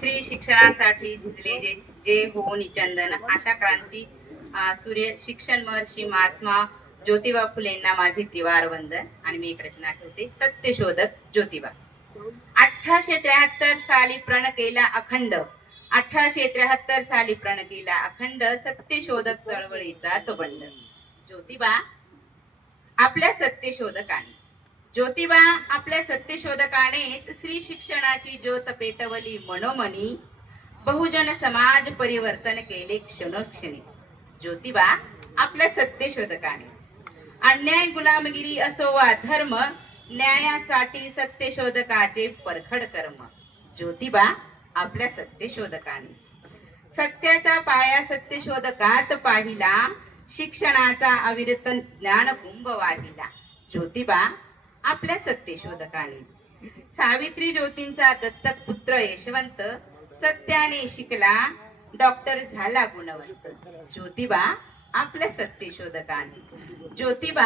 स्त्री शिक्षणासाठी झिजले जे जे हो निचंदन आशा क्रांती सूर्य शिक्षण महर्षी महात्मा ज्योतिबा फुलेंना माझे त्रिवार वंदन. आणि मी एक रचना ठेवते, सत्यशोधक ज्योतिबा. 1873 साली प्रण केला अखंड, 1873 साली प्रण केला अखंड, सत्यशोधक चळवळीचा तो बंड. ज्योतिबा आपल्या सत्यशोधकानेच, ज्योतिबा आपल्या सत्यशोधकानेच स्त्री शिक्षणाची ज्योत पेटवली मनोमनी, बहुजन समाज परिवर्तन केले क्षणोक्षणी. ज्योतिबा आपल्या सत्यशोधकानेच, अन्याय गुलामगिरी असो वा धर्म, न्यायासाठी सत्यशोधकाचे परखड कर्म. ज्योतिबा आपल्या सत्यशोधकानेच, सत्याचा पाया सत्यशोधकात पाहिला, शिक्षणाचा अविरत ज्ञानकुंभ वाहिला. ज्योतिबा आपल्या सत्यशोधकानेच, सावित्री ज्योतींचा दत्तक पुत्र यशवंत, सत्याने शिकला डॉक्टर झाला गुणवंत. ज्योतिबा आपल्या सत्यशोधकाने, ज्योतिबा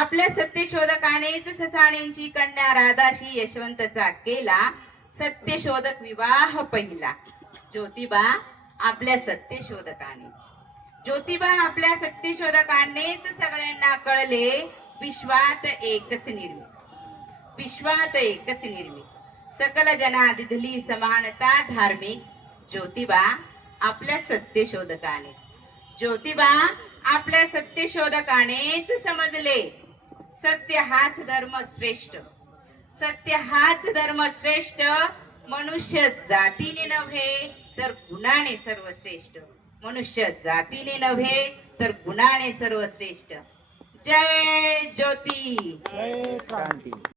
आपल्या सत्यशोधकानेच ससाणींची कन्या राधाशी यशवंतचा केला, सत्यशोधक विवाह पहिला. ज्योतिबा आपल्या सत्यशोधकानेच, ज्योतिबा आपल्या सत्यशोधकानेच सगळ्यांना कळले, विश्वात एकच निर्मित, विश्वात एकच निर्मित, सकल जनादिधली समानता धार्मिक. ज्योतिबा आपल्या सत्यशोधकानेच, ज्योतिबा आपल्या सत्यशोधकानेच समजले, सत्य हाच धर्म श्रेष्ठ, सत्य हाच धर्म श्रेष्ठ, मनुष्य जातीने नव्हे तर गुणाने सर्वश्रेष्ठ, मनुष्य जातीने नव्हे तर गुणाने सर्वश्रेष्ठ. जय ज्योती, जय क्रांती.